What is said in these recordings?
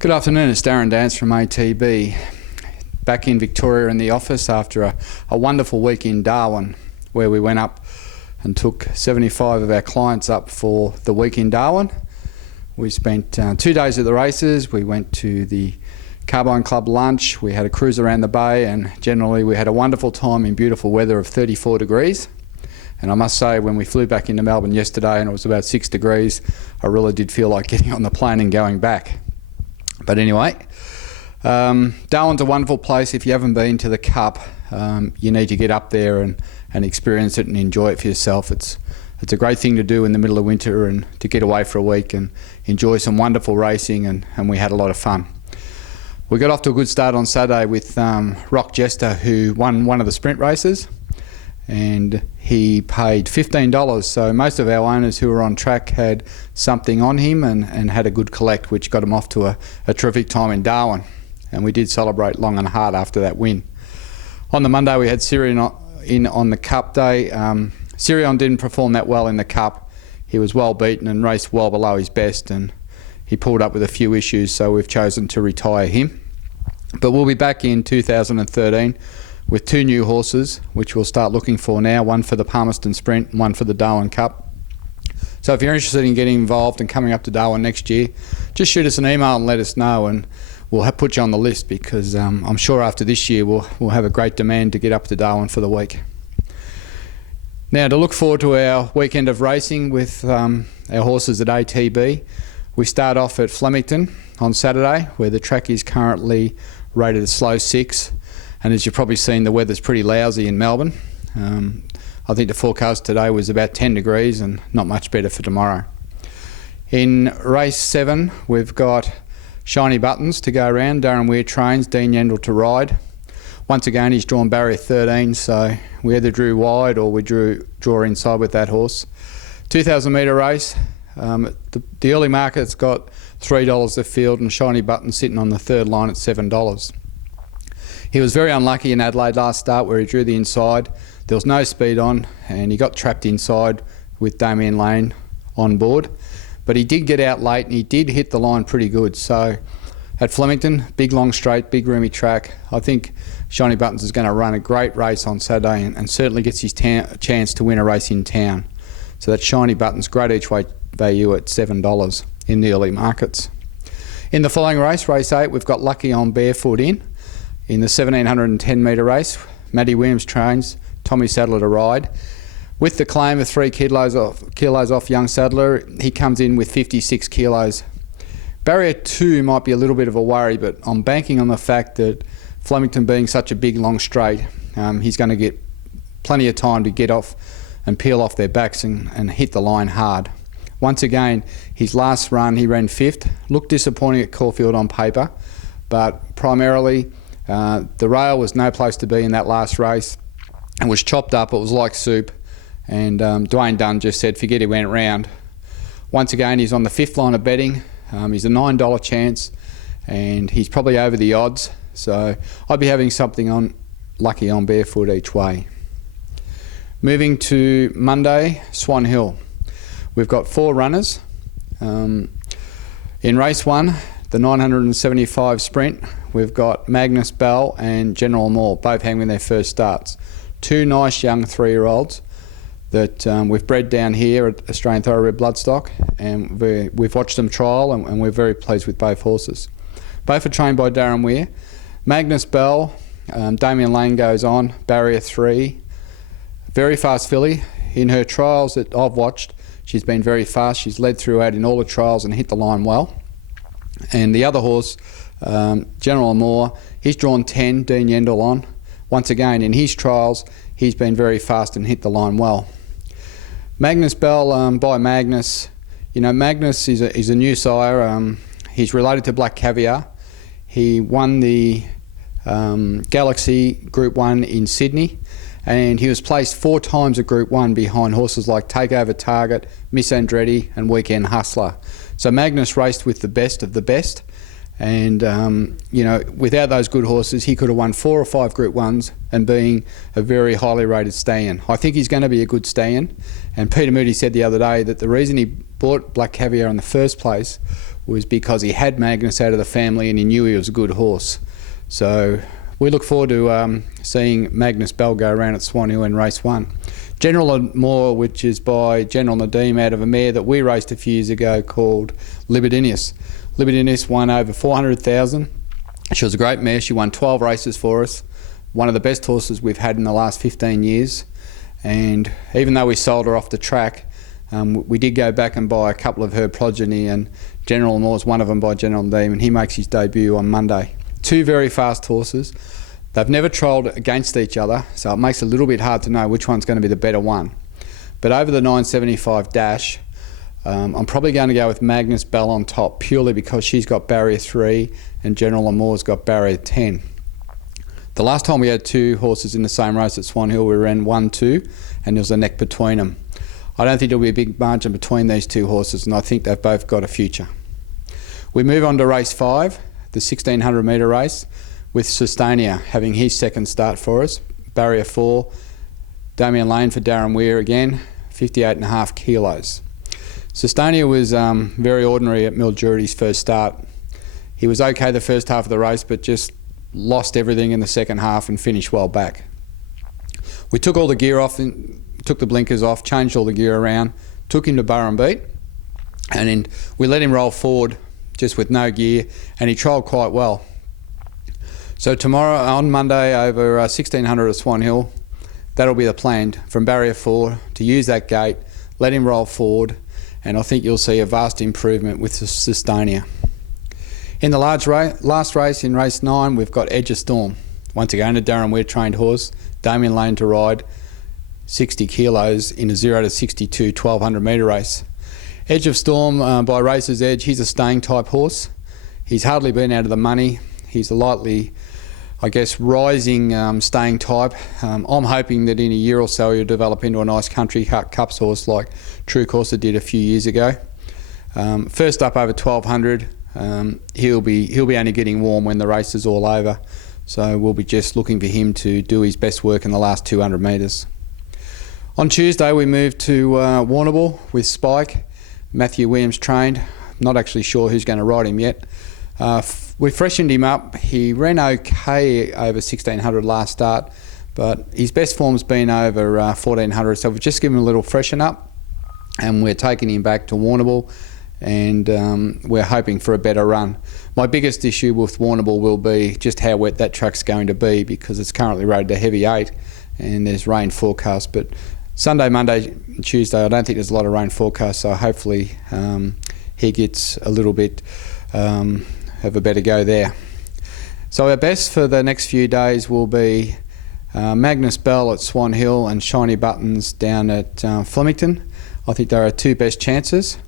Good afternoon, it's Darren Dance from ATB. Back in Victoria in the office after a wonderful week in Darwin, where we went up and took 75 of our clients up for the week in Darwin. We spent 2 days at the races. We went to the Carbine Club lunch, we had a cruise around the bay, and generally we had a wonderful time in beautiful weather of 34 degrees. And I must say, when we flew back into Melbourne yesterday and it was about 6 degrees, I really did feel like getting on the plane and going back. But anyway, Darwin's a wonderful place. If you haven't been to the Cup, you need to get up there and experience it and enjoy it for yourself. It's a great thing to do in the middle of winter and to get away for a week and enjoy some wonderful racing, and we had a lot of fun. We got off to a good start on Saturday with Rock Jester, who won one of the sprint races, and he paid $15. So most of our owners who were on track had something on him and had a good collect, which got him off to a terrific time in Darwin. And we did celebrate long and hard after that win. On the Monday we had Sirion in on the Cup day. Sirion didn't perform that well in the Cup. He was well beaten and raced well below his best, and he pulled up with a few issues, so we've chosen to retire him. But we'll be back in 2013 with 2 new horses, which we'll start looking for now, one for the Palmerston Sprint and one for the Darwin Cup. So if you're interested in getting involved and coming up to Darwin next year, just shoot us an email and let us know, and we'll put you on the list, because I'm sure after this year we'll have a great demand to get up to Darwin for the week. Now, to look forward to our weekend of racing with our horses at ATB, we start off at Flemington on Saturday, where the track is currently rated a slow 6. And as you've probably seen, the weather's pretty lousy in Melbourne. I think the forecast today was about 10 degrees and not much better for tomorrow. In race 7, we've got Shiny Buttons to go around. Darren Weir trains, Dean Yendall to ride. Once again, he's drawn barrier 13, so we either drew wide or we draw inside with that horse. 2,000 metre race. The early market's got $3 a field, and Shiny Buttons sitting on the third line at $7. He was very unlucky in Adelaide last start, where he drew the inside. There was no speed on, and he got trapped inside with Damien Lane on board. But he did get out late, and he did hit the line pretty good. So at Flemington, big long straight, big roomy track, I think Shiny Buttons is going to run a great race on Saturday and certainly gets his chance to win a race in town. So that Shiny Buttons, great each way value at $7 in the early markets. In the following race, race 8, we've got Lucky on Barefoot in the 1,710 metre race. Matty Williams trains, Tommy Sadler to ride. With the claim of 3 kilos off young Sadler, he comes in with 56 kilos. Barrier 2 might be a little bit of a worry, but I'm banking on the fact that Flemington being such a big long straight, he's going to get plenty of time to get off and peel off their backs and hit the line hard. Once again, his last run he ran 5th. Looked disappointing at Caulfield on paper, but primarily the rail was no place to be in that last race and was chopped up. It was like soup, and Dwayne Dunn just said forget he went round. Once again, he's on the 5th line of betting. He's a $9 chance, and he's probably over the odds, so I'd be having something on Lucky on Barefoot each way. Moving to Monday, Swan Hill. We've got 4 runners. In race 1, the 975 sprint, we've got Magnus Bell and General Moore, both having their first starts. 2 nice young 3-year-olds that we've bred down here at Australian Thoroughbred Bloodstock, and we've watched them trial, and we're very pleased with both horses. Both are trained by Darren Weir. Magnus Bell, Damien Lane goes on, barrier 3. Very fast filly. In her trials that I've watched, she's been very fast. She's led throughout in all the trials and hit the line well. And the other horse, General Moore, he's drawn 10, Dean Yendall on. Once again, in his trials, he's been very fast and hit the line well. Magnus Bell, by Magnus, you know, Magnus is a new sire. He's related to Black Caviar. He won the Galaxy Group 1 in Sydney, and he was placed 4 times at Group 1 behind horses like Takeover Target, Miss Andretti and Weekend Hustler. So Magnus raced with the best of the best, and you know, without those good horses he could have won 4 or 5 Group 1s and being a very highly rated stallion. I think he's going to be a good stallion, and Peter Moody said the other day that the reason he bought Black Caviar in the first place was because he had Magnus out of the family and he knew he was a good horse. So we look forward to seeing Magnus Bell go around at Swan Hill in race 1. General Moore, which is by General Nadeem, out of a mare that we raced a few years ago called Libidinius. Libidinius won over 400,000. She was a great mare. She won 12 races for us. One of the best horses we've had in the last 15 years. And even though we sold her off the track, we did go back and buy a couple of her progeny, and General Moore's one of them by General Nadeem, and he makes his debut on Monday. 2 very fast horses. They've never trialled against each other, so it makes it a little bit hard to know which one's going to be the better one. But over the 975 dash, I'm probably going to go with Magnus Bell on top, purely because she's got barrier 3 and General Moore's got barrier 10. The last time we had 2 horses in the same race at Swan Hill, we ran 1-2, and there was a neck between them. I don't think there'll be a big margin between these 2 horses, and I think they've both got a future. We move on to race 5, the 1600 metre race, with Sustainia having his second start for us. Barrier 4, Damien Lane for Darren Weir again, 58.5 kilos. Sustainia was very ordinary at Mildurity's first start. He was okay the first half of the race, but just lost everything in the second half and finished well back. We took all the gear off, took the blinkers off, changed all the gear around, took him to Burren Beat, and we let him roll forward just with no gear, and he trialled quite well. So tomorrow, on Monday, over 1600 at Swan Hill, that'll be the plan, from barrier 4 to use that gate, let him roll forward, and I think you'll see a vast improvement with Sustainia. In the last race, in race 9, we've got Edge of Storm. Once again, a Darren Weir trained horse, Damien Lane to ride, 60 kilos in a 0 to 62 1200 metre race. Edge of Storm, by Racer's Edge, he's a staying type horse. He's hardly been out of the money. He's a lightly, I guess, rising staying type. I'm hoping that in a year or so he'll develop into a nice country cups horse like True Corsa did a few years ago. First up over 1200, he'll be only getting warm when the race is all over. So we'll be just looking for him to do his best work in the last 200 metres. On Tuesday we moved to Warrnambool with Spike. Matthew Williams trained. Not actually sure who's going to ride him yet. We freshened him up. He ran okay over 1600 last start, but his best form's been over 1400, so we've just given him a little freshen up, and we're taking him back to Warrnambool, and we're hoping for a better run. My biggest issue with Warrnambool will be just how wet that track's going to be, because it's currently rated a heavy 8 and there's rain forecast, but Sunday, Monday, Tuesday, I don't think there's a lot of rain forecast, so hopefully he gets a little bit have a better go there. So our best for the next few days will be Magnus Bell at Swan Hill and Shiny Buttons down at Flemington. I think there are 2 best chances.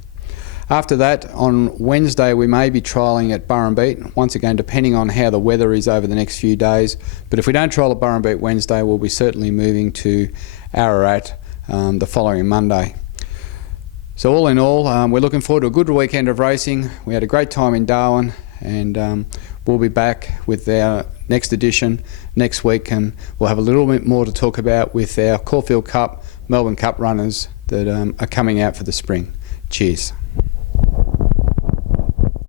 After that, on Wednesday, we may be trialling at Burren Beat, once again depending on how the weather is over the next few days. But if we don't trial at Burren Beat Wednesday, we'll be certainly moving to Ararat the following Monday. So all in all, we're looking forward to a good weekend of racing. We had a great time in Darwin, and we'll be back with our next edition next week, and we'll have a little bit more to talk about with our Caulfield Cup, Melbourne Cup runners that are coming out for the spring. Cheers.